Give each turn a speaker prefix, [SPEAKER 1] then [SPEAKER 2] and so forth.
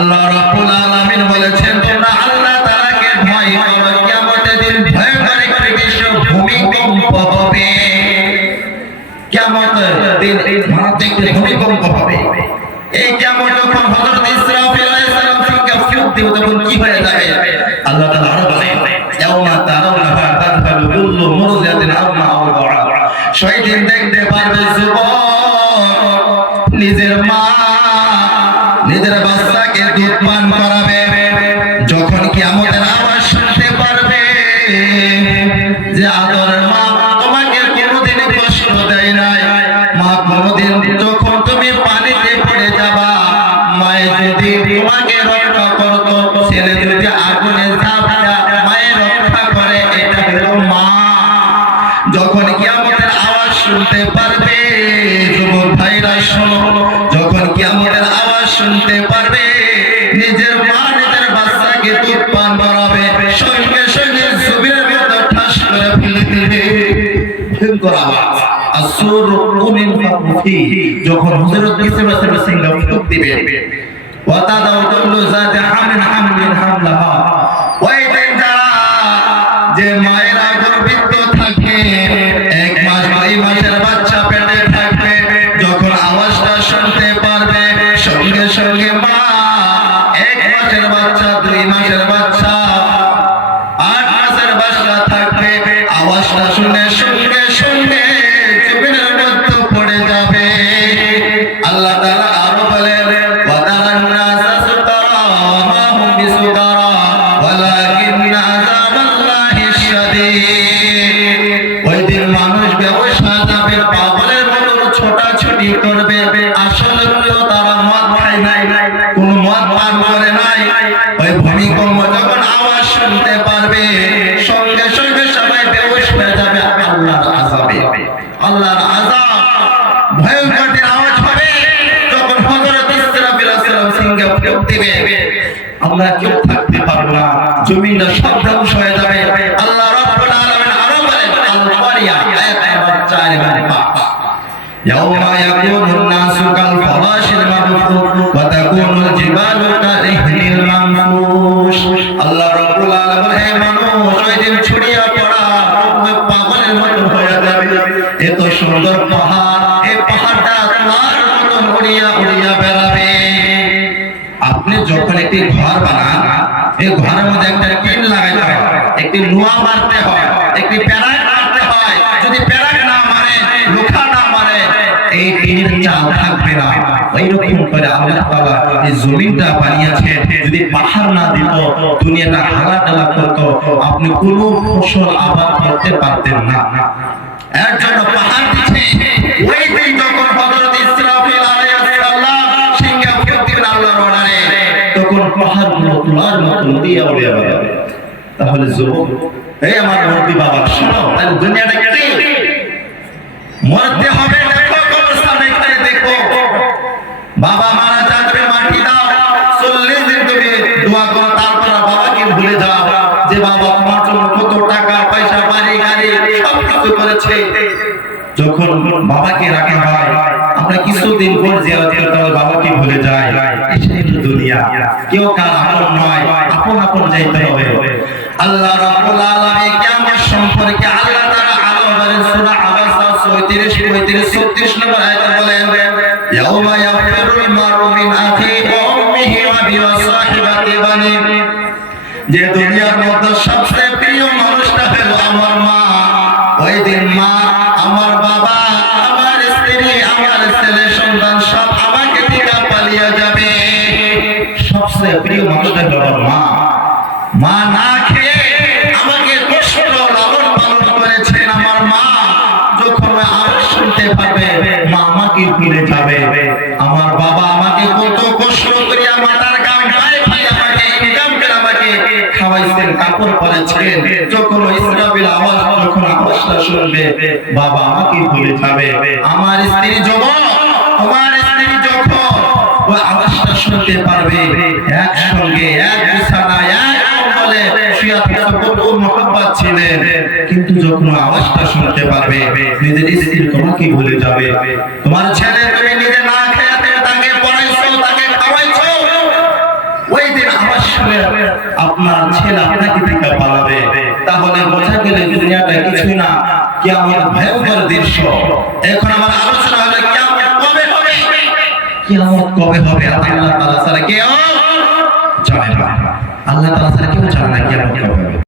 [SPEAKER 1] আল্লাহ রাব্বুল আলামিন বলেছেন, তোমরা আল্লাহ তাআলাকে ভয় করো কিয়ামতের দিন ভয় করে করে বিশ্ব ভূমিকম্প হবে। কিয়ামতের দিন মারাত্মক ভূমিকম্প হবে। এই কিয়ামত যখন হযরত ইসরাফিল আলাইহিস সালাম দিবে, তখন কি হয়ে যাবে? আল্লাহ তাআলা আরও বলেন, ইয়াউমা কুল্লু দেখতে পারবে যুবক, নিজের মা, নিজের বাচ্চাকে দুধ করাবে। যখন কিয়ামতের আওয়াজ শুনতে পারবে যে আদর মা তোমাকে কোনোদিন কষ্ট দেয় নাই। মা কোনোদিন আসুর কুমিন ফাকুফি যখন হযরত ইসা রাসূল সিংহ ফুক দিবে ওয়াতা কুল্লু যাতে হামিন হামলিন হামলাহা। দিবে আমরা কেউ থাকতে পারব না। জমিন সব ধ্বংস হয়ে যাবে। আল্লাহ রাব্বুল আলামিন আরও বলেন আল-মারিয়া আয়াত নাম্বার 4 এবং 5 ইয়াওমা ইয়াকুনুন নাসু কাল ফারাশিল মাবথুর ওয়া তাকুনুল জিবালু কাল ইহনিল মামুশ আল্লাহ রাব্বুল আলামিন হে মানুষ, ওই দিন ছড়িয়ে পড়া পাগলের মতো হয়ে যাবে। এত সুন্দর পাহাড় যখন একটি ঘর বানান, এই ঘরের মধ্যে একটা টিন লাগাইতে হয়, একটি লোহা মারতে হয়, একটি প্যারাক মারতে হয়। যদি প্যারাক না মারে লোহা না মারে, এই টিনের চাল থাকবে না। এইরকম করে আল্লাহ এই জমিনটা বানিয়েছে যদি পাহাড় না দিত, দুনিয়াটা করতো, আপনি কোনো ফসল আবাদ করতে পারতেন না। এর জন্য পাহাড় দিচ্ছে, ওই দিন তাহলে যুবক, এই আমার মুরব্বী বাবা শোনো, তাহলে দুনিয়াটা কি মরতে হবে, দেখো, কবরস্থানে গিয়ে দেখো। বাবা মারা যাবে মাটি দাও। চল্লিশ দিন তুমি দোয়া করো, তারপর বাবাকে ভুলে যাও যে বাবা তোমার জন্য কত টাকা, পয়সা, বাড়ি, গাড়ি সব কিছু করেছে। যখন বাবাকে রাখা হয়, আমরা কিছুদিন পর জিয়ারত করতে হয় বাবাকে ভুলে যায় এটাই দুনিয়া। কেউ কার আপন নয়, আপন আপন যাইতে হবে। আল্লাহ রাব্বুল আলামিন কিয়ামত সম্পর্কে আল্লাহ তাআলা আলো বলেন সূরা আবাসা 37 35 36 নম্বর আয়াতে বলেন, ইয়াউমা ইয়াফিরুল মারউ মিন আখিহি ওয়া উম্মিহি ওয়া আবিহি সাহিবাতি বানি। যে দুনিয়ার মধ্যে সবচেয়ে প্রিয় মানুষটা হলো আমার মা। ওই দিন মা আমার বাবা, আমার স্ত্রী, আমার ছেলে সন্তান সব আমাকে থেকে পালিয়ে যাবে। সবচেয়ে প্রিয় মানুষটা হলো মা। মা না আমাকে ফিরে যাবে। আমার বাবা আমাকে কত কষ্ট করে আমার তার গান গায়ে আমাকে করে আমাকে খাওয়াইছেন, কাপড় যখন ইসরাফিল আওয়াজ যখন আওয়াজটা শুনবে, বাবা আমাকে যাবে। আমার স্ত্রী যখন তোমার স্ত্রী যখন ওই আওয়াজটা শুনতে পারবে, একসঙ্গে, এক বিছানায়, এক কম্বলে শুয়ে থাকতে কত মহব্বত ছিলেন। কিন্তু যাবে? তোমার ছেলে নিজে না তাকে পড়াইছো, তাকে খাওয়াইছো? ওই দিন আমার আপনার ছেলে আপনাকে থেকে পালাবে। তাহলে বোঝা গেলে দুনিয়াটা কিছু না কি আমার ভয়ঙ্কর দৃশ্য। এখন আমার আলোচনা কবে হবে? কবে হবে? আল্লাহ তাআলা কেউ জানে না। আল্লাহ তাআলা কেউ জানে না কিয়ামত কবে হবে।